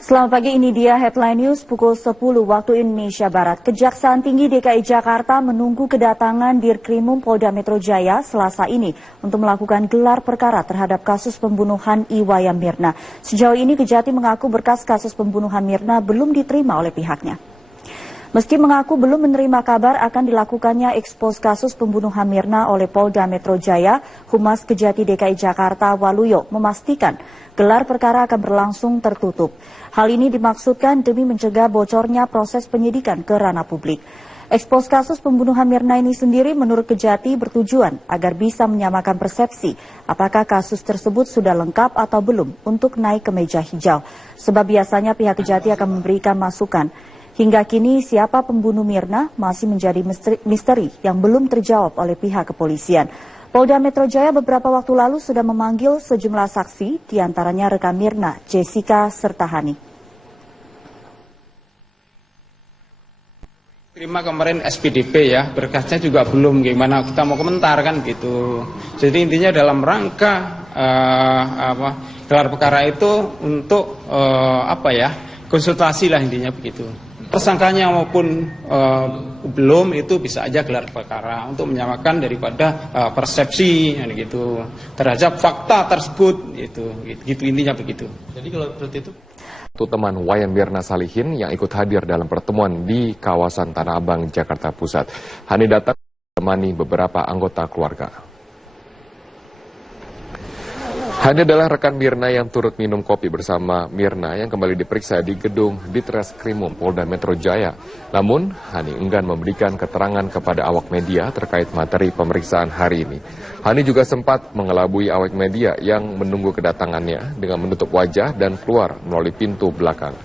Selamat pagi, ini dia headline news pukul 10 waktu Indonesia Barat. Kejaksaan Tinggi DKI Jakarta menunggu kedatangan Dirkrimum Polda Metro Jaya Selasa ini untuk melakukan gelar perkara terhadap kasus pembunuhan Iwayan Mirna. Sejauh ini Kejati mengaku berkas kasus pembunuhan Mirna belum diterima oleh pihaknya. Meski mengaku belum menerima kabar akan dilakukannya ekspos kasus pembunuhan Mirna oleh Polda Metro Jaya, Humas Kejati DKI Jakarta Waluyo memastikan gelar perkara akan berlangsung tertutup. Hal ini dimaksudkan demi mencegah bocornya proses penyidikan ke ranah publik. Ekspos kasus pembunuhan Mirna ini sendiri menurut Kejati bertujuan agar bisa menyamakan persepsi apakah kasus tersebut sudah lengkap atau belum untuk naik ke meja hijau. Sebab biasanya pihak Kejati akan memberikan masukan. Hingga kini siapa pembunuh Mirna masih menjadi misteri yang belum terjawab oleh pihak kepolisian. Polda Metro Jaya beberapa waktu lalu sudah memanggil sejumlah saksi, diantaranya rekan Mirna, Jessica, serta Hani. Terima kemarin SPDP ya, berkasnya juga belum, gimana kita mau komentar kan gitu. Jadi intinya dalam rangka gelar perkara itu untuk konsultasi lah intinya begitu. Tersangkanya maupun belum itu bisa aja gelar perkara untuk menyamakan daripada persepsi gitu terhadap fakta tersebut gitu intinya begitu. Jadi kalau seperti itu. Teman Wayan Mirna Salihin yang ikut hadir dalam pertemuan di kawasan Tanah Abang, Jakarta Pusat. Hani datang menemani beberapa anggota keluarga. Hani adalah rekan Mirna yang turut minum kopi bersama Mirna yang kembali diperiksa di gedung Ditreskrimum Polda Metro Jaya. Namun, Hani enggan memberikan keterangan kepada awak media terkait materi pemeriksaan hari ini. Hani juga sempat mengelabui awak media yang menunggu kedatangannya dengan menutup wajah dan keluar melalui pintu belakang.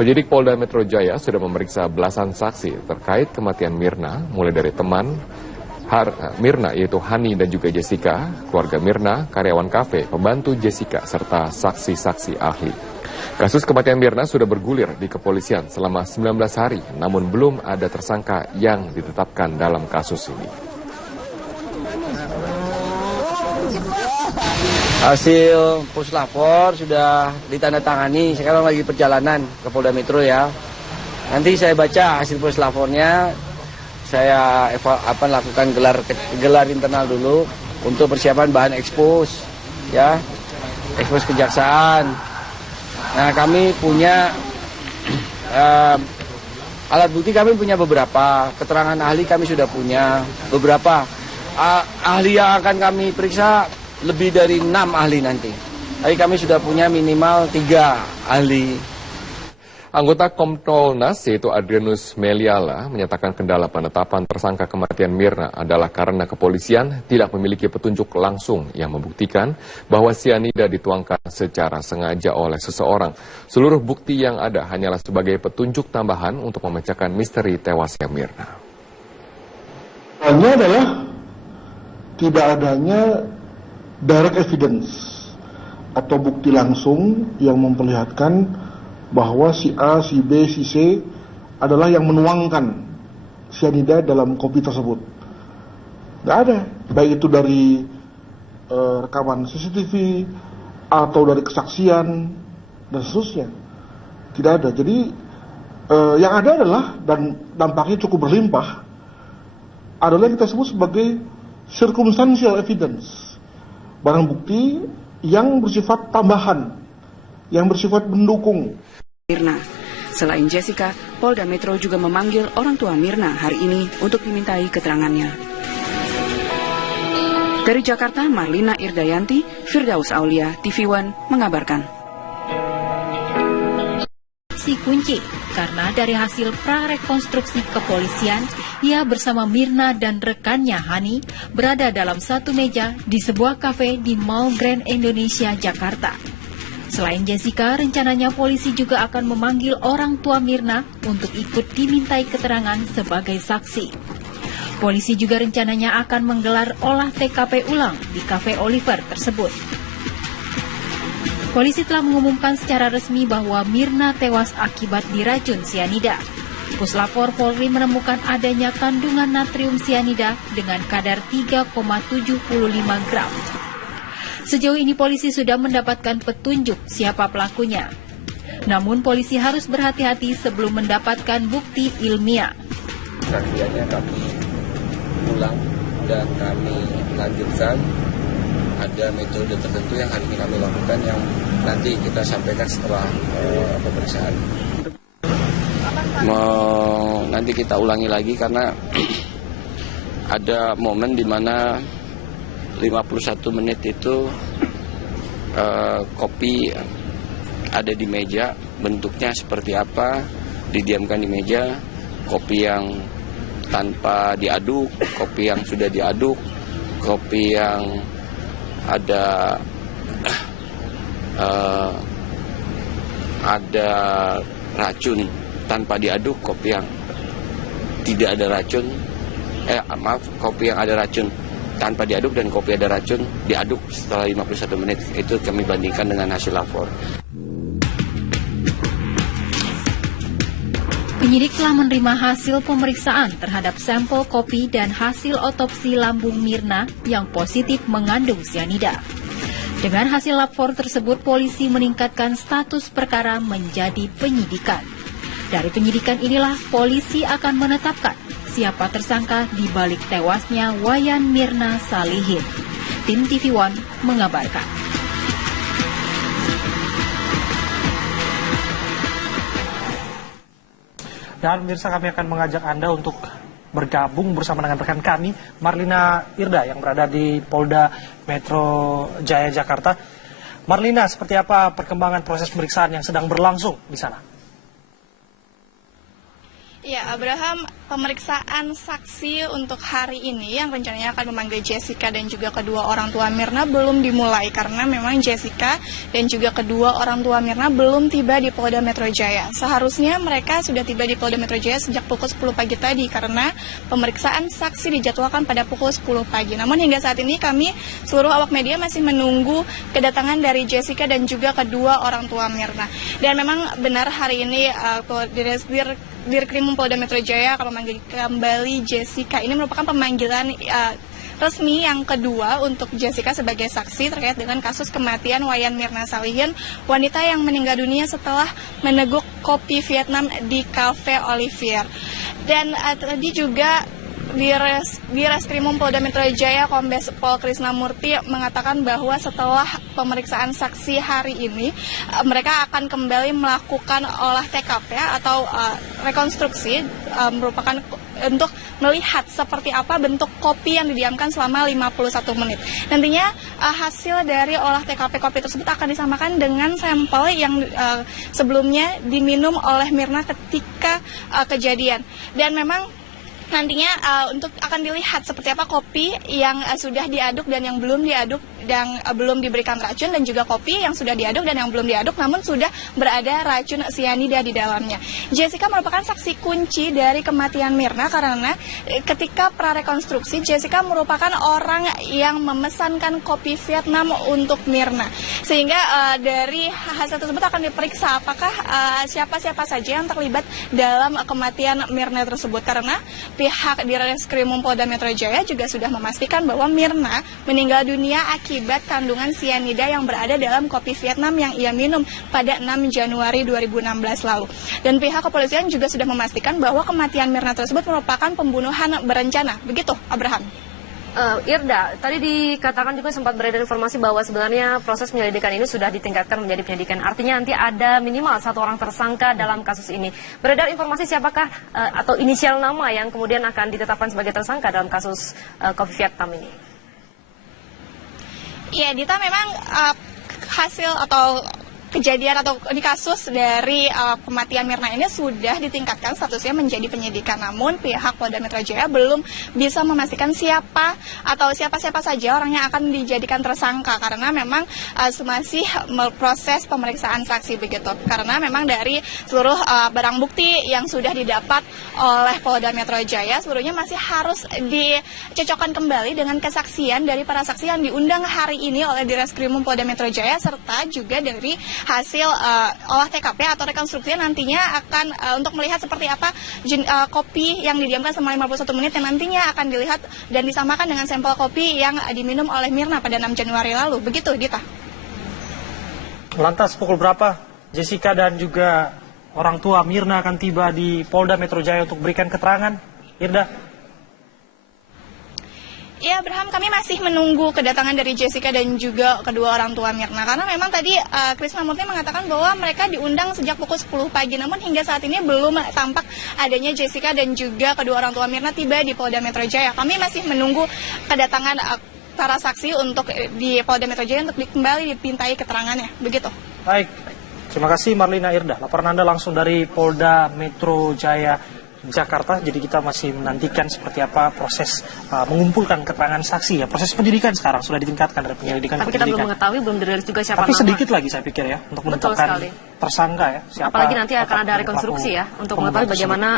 Penyidik Polda Metro Jaya sudah memeriksa belasan saksi terkait kematian Mirna, mulai dari teman Mirna yaitu Hani dan juga Jessica, keluarga Mirna, karyawan kafe, pembantu Jessica, serta saksi-saksi ahli. Kasus kematian Mirna sudah bergulir di kepolisian selama 19 hari, namun belum ada tersangka yang ditetapkan dalam kasus ini. Hasil puslapor sudah ditandatangani, sekarang lagi perjalanan ke Polda Metro ya. Nanti saya baca hasil puslapornya. Saya lakukan gelar internal dulu untuk persiapan bahan ekspos, ya, ekspos kejaksaan. Nah, kami punya alat bukti, kami punya beberapa, keterangan ahli kami sudah punya beberapa. Ahli yang akan kami periksa lebih dari 6 ahli nanti. Tapi kami sudah punya minimal 3 ahli. Anggota Kompolnas yaitu Adrianus Meliala menyatakan kendala penetapan tersangka kematian Mirna adalah karena kepolisian tidak memiliki petunjuk langsung yang membuktikan bahwa sianida dituangkan secara sengaja oleh seseorang. Seluruh bukti yang ada hanyalah sebagai petunjuk tambahan untuk memecahkan misteri tewasnya Mirna. Hanya adalah tidak adanya direct evidence atau bukti langsung yang memperlihatkan bahwa si A, si B, si C adalah yang menuangkan sianida dalam kopi tersebut. Nggak ada, baik itu dari rekaman CCTV atau dari kesaksian dan seterusnya. Tidak ada. Jadi yang ada adalah, dan dampaknya cukup berlimpah, adalah yang kita sebut sebagai circumstantial evidence, barang bukti yang bersifat tambahan, yang bersifat mendukung. Mirna. Selain Jessica, Polda Metro juga memanggil orang tua Mirna hari ini untuk dimintai keterangannya. Dari Jakarta, Marlina Irdayanti, Firdaus Aulia, TV One mengabarkan. Si kunci, karena dari hasil prarekonstruksi kepolisian, ia bersama Mirna dan rekannya Hani berada dalam satu meja di sebuah kafe di Mall Grand Indonesia, Jakarta. Selain Jessica, rencananya polisi juga akan memanggil orang tua Mirna untuk ikut dimintai keterangan sebagai saksi. Polisi juga rencananya akan menggelar olah TKP ulang di Cafe Oliver tersebut. Polisi telah mengumumkan secara resmi bahwa Mirna tewas akibat diracun sianida. Puslapor Polri menemukan adanya kandungan natrium sianida dengan kadar 3,75 gram. Sejauh ini polisi sudah mendapatkan petunjuk siapa pelakunya. Namun polisi harus berhati-hati sebelum mendapatkan bukti ilmiah. Kajiannya kami ulang dan kami lanjutkan. Ada metode tertentu yang hari ini kami lakukan yang nanti kita sampaikan setelah pemeriksaan. Nanti kita ulangi lagi karena ada momen di mana 51 menit itu kopi ada di meja, bentuknya seperti apa, didiamkan di meja, kopi yang tanpa diaduk, kopi yang sudah diaduk, kopi yang ada racun tanpa diaduk, kopi yang tidak ada racun, kopi yang ada racun tanpa diaduk dan kopi ada racun diaduk setelah 51 menit. Itu kami bandingkan dengan hasil lapor. Penyidik telah menerima hasil pemeriksaan terhadap sampel kopi dan hasil otopsi lambung Mirna yang positif mengandung sianida. Dengan hasil lapor tersebut, polisi meningkatkan status perkara menjadi penyidikan. Dari penyidikan inilah polisi akan menetapkan siapa tersangka di balik tewasnya Wayan Mirna Salihin. Tim TV One mengabarkan. Dan pemirsa, kami akan mengajak Anda untuk bergabung bersama dengan rekan kami, Marlina Irda, yang berada di Polda Metro Jaya, Jakarta. Marlina, seperti apa perkembangan proses pemeriksaan yang sedang berlangsung di sana? Ya, Abraham, pemeriksaan saksi untuk hari ini yang rencananya akan memanggil Jessica dan juga kedua orang tua Mirna belum dimulai karena memang Jessica dan juga kedua orang tua Mirna belum tiba di Polda Metro Jaya. Seharusnya mereka sudah tiba di Polda Metro Jaya sejak pukul 10 pagi tadi karena pemeriksaan saksi dijadwalkan pada pukul 10 pagi. Namun hingga saat ini kami seluruh awak media masih menunggu kedatangan dari Jessica dan juga kedua orang tua Mirna. Dan memang benar hari ini Dirkrimum Polda Metro Jaya akan memanggil kembali Jessica. Ini merupakan pemanggilan resmi yang kedua untuk Jessica sebagai saksi terkait dengan kasus kematian Wayan Mirna Salihin, wanita yang meninggal dunia setelah meneguk kopi Vietnam di Cafe Olivier. Dan tadi juga di Reskrimum Polda Metro Jaya, Kombes Pol Krisnamurti mengatakan bahwa setelah pemeriksaan saksi hari ini, mereka akan kembali melakukan olah TKP atau rekonstruksi, merupakan untuk melihat seperti apa bentuk kopi yang didiamkan selama 51 menit. Nantinya hasil dari olah TKP kopi tersebut akan disamakan dengan sampel yang sebelumnya diminum oleh Mirna ketika kejadian. Dan memang nantinya untuk akan dilihat seperti apa kopi yang sudah diaduk dan yang belum diaduk dan belum diberikan racun, dan juga kopi yang sudah diaduk dan yang belum diaduk namun sudah berada racun sianida di dalamnya. Jessica merupakan saksi kunci dari kematian Mirna karena ketika prarekonstruksi Jessica merupakan orang yang memesankan kopi Vietnam untuk Mirna. Sehingga dari hasil tersebut akan diperiksa apakah siapa-siapa saja yang terlibat dalam kematian Mirna tersebut, karena pihak di Reskrimum Polda Metro Jaya juga sudah memastikan bahwa Mirna meninggal dunia akibat kandungan sianida yang berada dalam kopi Vietnam yang ia minum pada 6 Januari 2016 lalu. Dan pihak kepolisian juga sudah memastikan bahwa kematian Mirna tersebut merupakan pembunuhan berencana. Begitu, Abraham. Irda, tadi dikatakan juga sempat beredar informasi bahwa sebenarnya proses penyelidikan ini sudah ditingkatkan menjadi penyidikan. Artinya nanti ada minimal satu orang tersangka dalam kasus ini. Beredar informasi siapakah atau inisial nama yang kemudian akan ditetapkan sebagai tersangka dalam kasus kopi Vietnam ini? Ya, Dita, memang hasil atau kejadian atau ini kasus dari kematian Mirna ini sudah ditingkatkan statusnya menjadi penyidikan. Namun pihak Polda Metro Jaya belum bisa memastikan siapa atau siapa-siapa saja orang yang akan dijadikan tersangka karena memang masih proses pemeriksaan saksi begitu. Karena memang dari seluruh barang bukti yang sudah didapat oleh Polda Metro Jaya seluruhnya masih harus dicocokkan kembali dengan kesaksian dari para saksi yang diundang hari ini oleh Direskrimum Polda Metro Jaya serta juga dari hasil olah TKP atau rekonstruksi nantinya akan untuk melihat seperti apa kopi yang didiamkan selama 51 menit yang nantinya akan dilihat dan disamakan dengan sampel kopi yang diminum oleh Mirna pada 6 Januari lalu. Begitu, Dita. Lantas pukul berapa Jessica dan juga orang tua Mirna akan tiba di Polda Metro Jaya untuk berikan keterangan. Irda. Ya, Abraham, kami masih menunggu kedatangan dari Jessica dan juga kedua orang tua Mirna. Karena memang tadi Krisnamurti mengatakan bahwa mereka diundang sejak pukul 10 pagi. Namun hingga saat ini belum tampak adanya Jessica dan juga kedua orang tua Mirna tiba di Polda Metro Jaya. Kami masih menunggu kedatangan para saksi untuk di Polda Metro Jaya untuk kembali dipintai keterangannya. Begitu. Baik, terima kasih Marlina Irda. Laporan Anda langsung dari Polda Metro Jaya, Jakarta. Jadi kita masih menantikan seperti apa proses mengumpulkan keterangan saksi ya. Proses penyidikan sekarang sudah ditingkatkan dari penyelidikan. Tapi kita belum mengetahui, belum dirilis juga siapa Tapi nama. sedikit lagi saya pikir ya untuk menetapkan tersangka ya. Siapa, apalagi nanti akan ada rekonstruksi ya untuk mengetahui bagaimana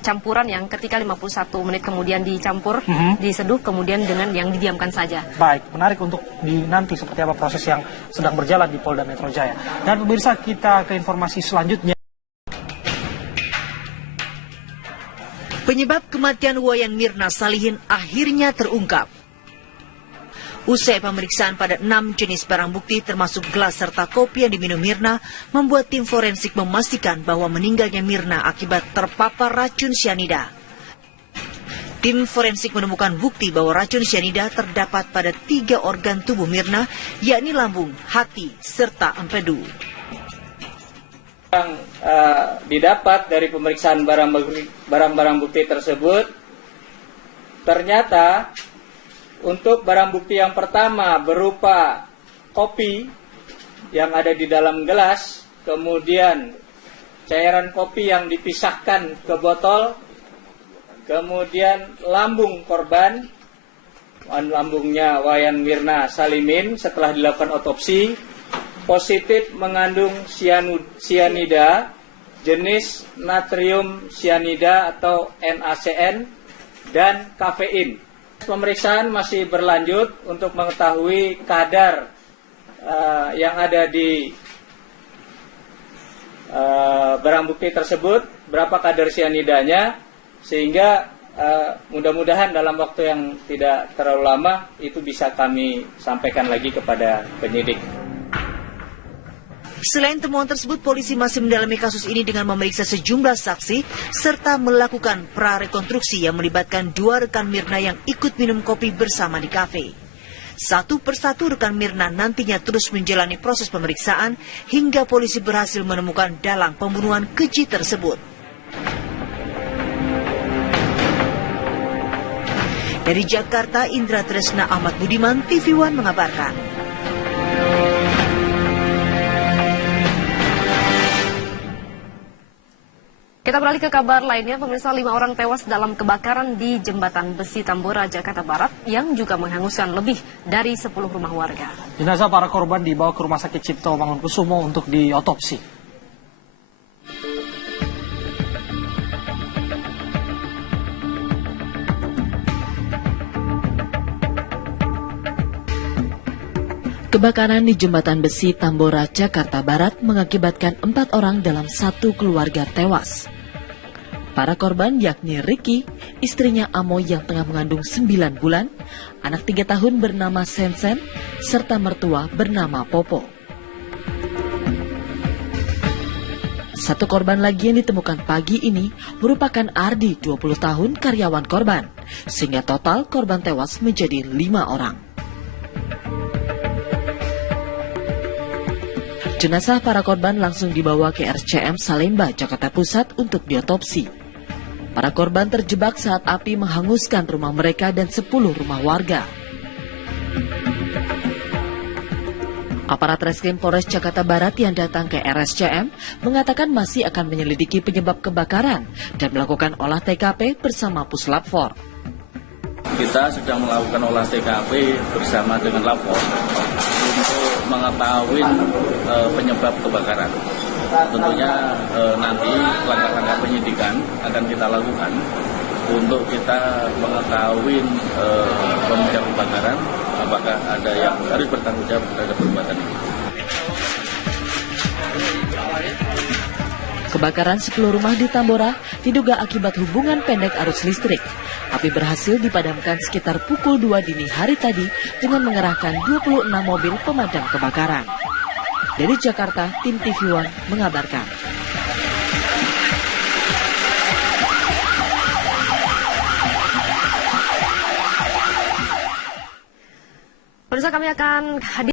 campuran yang ketika 51 menit kemudian dicampur, diseduh kemudian dengan yang didiamkan saja. Baik, menarik untuk nanti seperti apa proses yang sedang berjalan di Polda Metro Jaya. Dan pemirsa, kita ke informasi selanjutnya. Penyebab kematian Wayan Mirna Salihin akhirnya terungkap. Usai pemeriksaan pada 6 jenis barang bukti termasuk gelas serta kopi yang diminum Mirna, membuat tim forensik memastikan bahwa meninggalnya Mirna akibat terpapar racun cyanida. Tim forensik menemukan bukti bahwa racun cyanida terdapat pada 3 organ tubuh Mirna, yakni lambung, hati, serta empedu. Yang didapat dari pemeriksaan barang-barang bukti tersebut, ternyata untuk barang bukti yang pertama berupa kopi yang ada di dalam gelas, kemudian cairan kopi yang dipisahkan ke botol, kemudian lambung korban, lambungnya Wayan Mirna Salihin setelah dilakukan otopsi, positif mengandung cyanida jenis natrium cyanida atau NaCN dan kafein. Pemeriksaan masih berlanjut untuk mengetahui kadar yang ada di barang bukti tersebut, berapa kadar cyanidanya, sehingga mudah-mudahan dalam waktu yang tidak terlalu lama itu bisa kami sampaikan lagi kepada penyidik. Selain temuan tersebut, polisi masih mendalami kasus ini dengan memeriksa sejumlah saksi serta melakukan prarekonstruksi yang melibatkan 2 rekan Mirna yang ikut minum kopi bersama di kafe. Satu persatu rekan Mirna nantinya terus menjalani proses pemeriksaan hingga polisi berhasil menemukan dalang pembunuhan keji tersebut. Dari Jakarta, Indra Tresna Ahmad Budiman, TV One mengabarkan. Kita beralih ke kabar lainnya, pemirsa, 5 orang tewas dalam kebakaran di Jembatan Besi Tambora, Jakarta Barat yang juga menghanguskan lebih dari 10 rumah warga. Jenazah para korban dibawa ke Rumah Sakit Cipto Mangunkusumo untuk diotopsi. Kebakaran di Jembatan Besi Tambora, Jakarta Barat mengakibatkan 4 orang dalam satu keluarga tewas. Para korban yakni Ricky, istrinya Amo yang tengah mengandung 9 bulan, anak 3 tahun bernama Sensen, serta mertua bernama Popo. Satu korban lagi yang ditemukan pagi ini merupakan Ardi, 20 tahun, karyawan korban, sehingga total korban tewas menjadi 5 orang. Jenazah para korban langsung dibawa ke RSCM Salemba, Jakarta Pusat untuk diotopsi. Para korban terjebak saat api menghanguskan rumah mereka dan 10 rumah warga. Aparat Reskrim Polres Jakarta Barat yang datang ke RSCM mengatakan masih akan menyelidiki penyebab kebakaran dan melakukan olah TKP bersama Puslap 4. Kita sedang melakukan olah TKP bersama dengan Lapor untuk mengetahui penyebab kebakaran. Tentunya nanti langkah-langkah penyidikan akan kita lakukan untuk kita mengetahui penyebab kebakaran, apakah ada yang harus bertanggung jawab terhadap perbuatan ini. Kebakaran 10 rumah di Tambora diduga akibat hubungan pendek arus listrik. Api berhasil dipadamkan sekitar pukul 2 dini hari tadi dengan mengerahkan 26 mobil pemadam kebakaran. Dari Jakarta, tim TV One mengabarkan. Pemirsa, kami akan hadir